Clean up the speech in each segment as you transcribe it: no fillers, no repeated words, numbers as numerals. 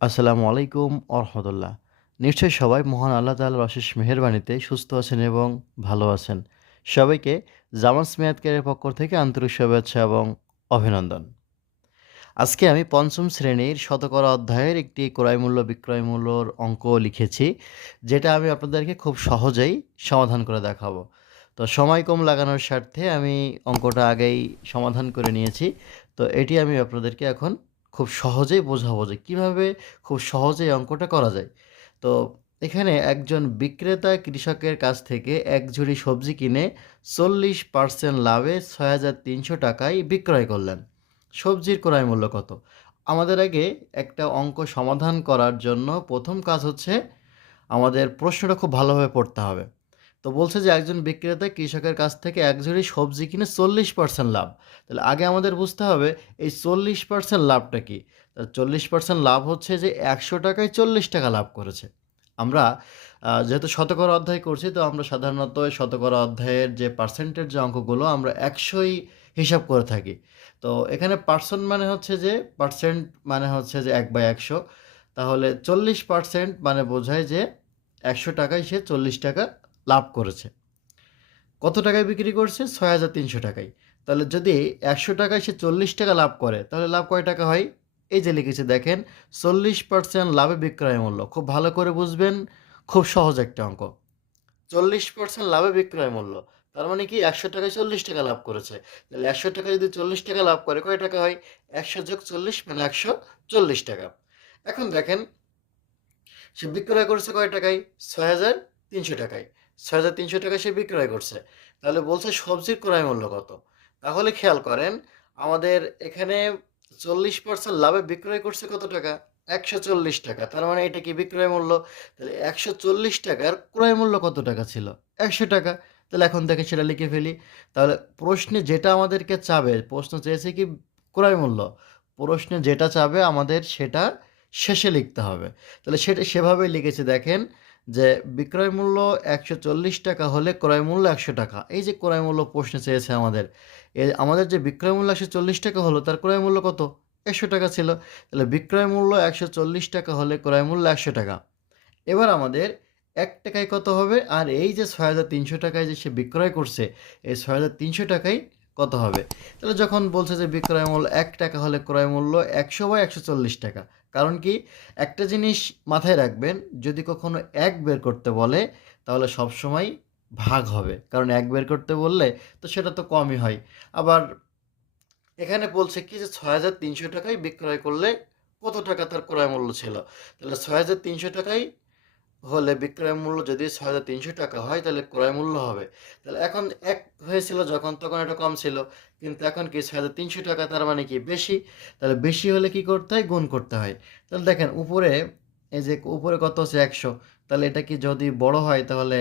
আসসালামু আলাইকুম রহমতুল্লাহ। নিশ্চয়ই সবাই মহান আল্লাহ তাআলার অশেষ মেহেরবানিতে সুস্থ আছেন এবং ভালো আছেন। সবাইকে জামাস মিয়াদ কেয়ারের পক্ষ থেকে আন্তরিক শুভেচ্ছা এবং অভিনন্দন। আজকে আমি পঞ্চম শ্রেণীর শতকরা অধ্যায়ের একটি ক্রয় মূল্য বিক্রয় মূল্যর অঙ্ক লিখেছি, যেটা আমি আপনাদেরকে খুব সহজেই সমাধান করে দেখাবো। তো সময় কম লাগানোর স্বার্থে আমি অঙ্কটা আগেই সমাধান করে নিয়েছি। তো এটি আমি আপনাদেরকে এখন খুব সহজেই বোঝাবো যে কীভাবে খুব সহজেই অঙ্কটা করা যায়। তো এখানে একজন বিক্রেতা কৃষকের কাছ থেকে এক ঝুড়ি সবজি কিনে 40% লাভে ৬,৩০০ টাকায় বিক্রয় করলেন। সবজির ক্রয় মূল্য কত? আমাদের আগে একটা অঙ্ক সমাধান করার জন্য প্রথম কাজ হচ্ছে আমাদের প্রশ্নটা খুব ভালোভাবে পড়তে হবে। তো বলছে যে একজন বিক্রেতা কৃষকের কাছ থেকে এক ঝুড়ি সবজি কিনে 40% লাভ। তাহলে আগে আমাদের বুঝতে হবে এই 40% লাভটা কি? তাহলে 40% লাভ হচ্ছে যে ১০০ টাকায় ৪০ টাকা লাভ করেছে। আমরা যেহেতু শতকরা অধ্যায় করছি, তো আমরা সাধারণত শতকরা অধ্যায়ের যে পার্সেন্টের যে অঙ্কগুলো আমরা ১০০ই হিসাব করে থাকি। তো এখানে পার্সেন্ট মানে হচ্ছে যে পার্সেন্ট মানে হচ্ছে যে ১/১০০। তাহলে 40% মানে বোঝায় যে ১০০ টাকায় সে ৪০ টাকা লাভ করেছে। কত টাকায় বিক্রি করছে? ৬,৩০০ টাকায়। তাহলে যদি ১০০ টাকায় সে ৪০ টাকা লাভ করে, তাহলে লাভ কয় টাকা হয়? এই যে লিখেছে দেখেন, 40% লাভে বিক্রয় মূল্য। খুব ভালো করে বুঝবেন, খুব সহজ একটা অঙ্ক। 40% লাভে বিক্রয় মূল্য। তার মানে কি ১০০ টাকায় ৪০ টাকা লাভ করেছে। তাহলে ১০০ টাকায় যদি ৪০ টাকা লাভ করে কয় টাকা হয়? ১০০ যোগ ৪০ মানে ১৪০ টাকা। এখন দেখেন সে বিক্রয় করছে কয় টাকায়? ৬,৩০০ টাকায়। ৬,৩০০ টাকায় সে বিক্রয় করছে। তাহলে বলছে সবজির ক্রয় মূল্য কত? তাহলে খেয়াল করেন, আমাদের এখানে 40% লাভে বিক্রয় করছে কত টাকা? ১৪০ টাকা। তার মানে এটা কি বিক্রয় মূল্য? তাহলে ১৪০ টাকার ক্রয় মূল্য কত টাকা ছিল? ১০০ টাকা। তাহলে এখন থেকে সেটা লিখে ফেলি। তাহলে প্রশ্নে যেটা আমাদেরকে চাবে, প্রশ্ন চেয়েছে কি ক্রয় মূল্য। প্রশ্নে যেটা চাবে আমাদের সেটা শেষে লিখতে হবে। তাহলে সেটা সেভাবেই লিখেছি দেখেন, যে বিক্রয় মূল্য ১৪০ টাকা হলে ক্রয় মূল্য ১০০ টাকা। এই যে ক্রয় মূল্য প্রশ্নে চেয়েছে আমাদের। আমাদের যে বিক্রয় মূল্য ১৪০ টাকা হলো, তার ক্রয় মূল্য কত? ১০০ টাকা ছিল। তাহলে বিক্রয় মূল্য ১৪০ টাকা হলে ক্রয় মূল্য ১০০ টাকা। এবার আমাদের ৳১ কত হবে? আর এই যে ৬,৩০০ টাকায় যে সে বিক্রয় করছে, এই ৬,৩০০ টাকায় কত হবে? তাহলে যখন বলছে যে বিক্রয় মূল্য ৳১ হলে ক্রয় মূল্য ১০০/১৪০ টাকা। কারণ কি? একটা জিনিস মাথায় রাখবেন, যদি কখনো ১ বের করতে বলে, তাহলে সবসময় ভাগ হবে। কারণ ১ বের করতে বললে তো সেটা তো কমই হয়। আবার এখানে বলছে কি যে ৬,৩০০ টাকায় বিক্রয় করলে কত টাকা তার ক্রয় মূল্য ছিল? তাহলে ৬,৩০০ টাকায় হলে বিক্রয় মূল্য যদি ৬,৩০০ টাকা হয়, তাহলে ক্রয় মূল্য হবে। তাহলে এখন ১ হয়েছিল যখন, তখন এটা কম ছিল। কিন্তু এখন কি ৬,৩০০ টাকা, তার মানে কি বেশি। তাহলে বেশি হলে কি করতে হয়? গুণ করতে হয়। তাহলে দেখেন উপরে, এই যে উপরে কত আছে? ১০০। তাহলে এটা কি যদি বড় হয় তাহলে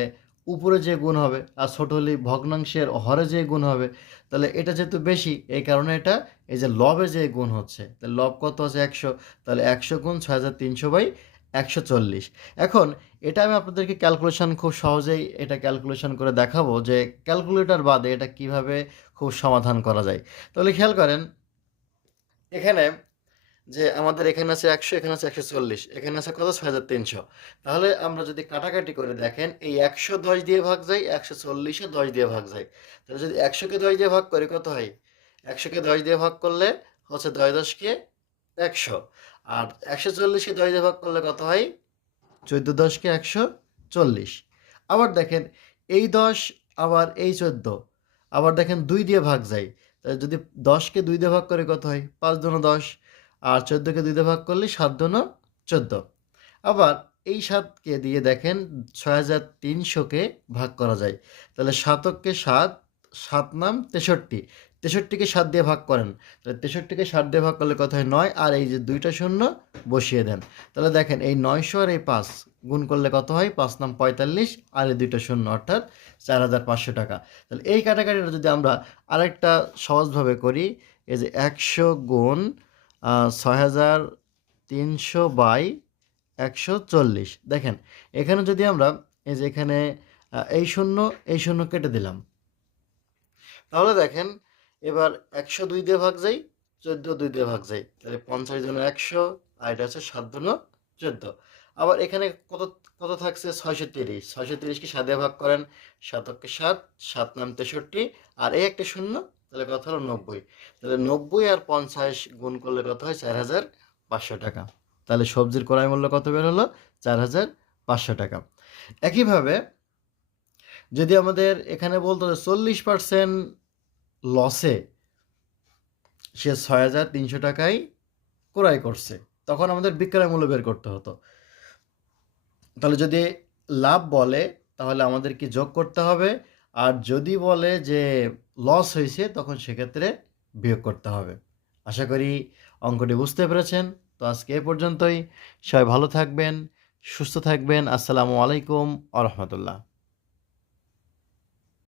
উপরে যে গুণ হবে, আর ছোট হলে ভগ্নাংশের হরে যে গুণ হবে। তাহলে এটা যেহেতু বেশি, এই কারণে এটা এই যে লবে যে গুণ হচ্ছে। তাহলে লব কত আছে? ১০০। তাহলে ১০০ গুণ ৬,৩০০/১৪০। এখন এটা আমি আপনাদেরকে ক্যালকুলেশন খুব সহজেই এটা ক্যালকুলেশন করে দেখাবো যে ক্যালকুলেটর বাদে এটা কিভাবে খুব সমাধান করা যায়। তাহলে খেয়াল করেন, এখানে যে আমাদের এখানে আছে ১০০, এখানে আছে ১৪০, এখানে আছে কত? ৬,৩০০। তাহলে আমরা যদি কাটাকাটি করে দেখেন, এই ১০০ ১০ দিয়ে ভাগ যায়, ১৪০ এ ১০ দিয়ে ভাগ যায়। তাহলে যদি ১০০ কে ১০ দিয়ে ভাগ করি কত হয়? ১০০ কে ১০ দিয়ে ভাগ করলে হচ্ছে ১০ ১০ কে ১০০। আর ১৪০ কে ১০ দিয়ে ভাগ করলে কত হয়? ১৪ ১০ কে ১৪০। আবার দেখেন এই ১০ আবার এই ১৪, আবার দেখেন ২ দিয়ে ভাগ যায়। তাহলে যদি ১০ কে ২ দিয়ে ভাগ করে কত হয়? ৫ দুগুণ ১০। আর ১৪ কে ২ দিয়ে ভাগ করলে ৭ দুগুণ ১৪। আবার এই ৭ কে দিয়ে দেখেন ৬,৩০০ কে ভাগ করা যায়। তাহলে ৭ কে ৭, ৭ নাম ৬৩। ৬৩ কে ৭ দিয়ে ভাগ করেন। তাহলে ৬৩ কে ৭ দিয়ে ভাগ করলে কত হয়? ৯। আর এই যে ২ টা শূন্য বসিয়ে দেন। তাহলে দেখেন এই ৯০০ আর এই ৫ গুণ করলে কত হয়? ৫ নাম ৪৫ আর এই ২ টা শূন্য, অর্থাৎ ৪,৫০০ টাকা। তাহলে এই কাটাকাটিটা যদি আমরা আরেকটা সহজভাবে করি, এই যে ১০০ গুণ ৬,৩০০/১৪০। দেখেন এখানে যদি আমরা এই যে এখানে এই শূন্য কেটে দিলাম। তাহলে দেখেন এবার ১০০ ২ দিয়ে ভাগ যায়, ১৪ ২ দিয়ে ভাগ যায়। তাহলে ৫০ × ১০০ আর এটা হচ্ছে ৭ দুগুণ ১৪। আবার এখানে কত কত থাকছে ৬৩০। ৬৩০ কে ৭ দিয়ে ভাগ করেন, ৭ অক্কে ৭, ৭ নাম ৬৩ আর এই একটা শূন্য, তাহলে কত হলো ৯০। তাহলে ৯০ আর ৫০ গুণ করলে কত হয় ৪,৫০০ টাকা। তাহলে সবজির ক্রয় মূল্য কত বের হলো ৪,৫০০ টাকা। একইভাবে যদি আমাদের এখানে বলতো যে ৪০% লসে সে ৬,৩০০ টাকায় ক্রয় করছে, তখন আমাদের বিক্রয় মূল্য বের করতে হতো। তাহলে যদি লাভ বলে তাহলে আমাদের কি যোগ করতে হবে, আর যদি বলে যে লস হয়েছে তখন সেক্ষেত্রে বিয়োগ করতে হবে। আশা করি অঙ্কটি বুঝতে পেরেছেন। তো আজকে এ পর্যন্তই। সবাই ভালো থাকবেন, সুস্থ থাকবেন। আসসালামু আলাইকুম ওয়া রাহমাতুল্লাহ।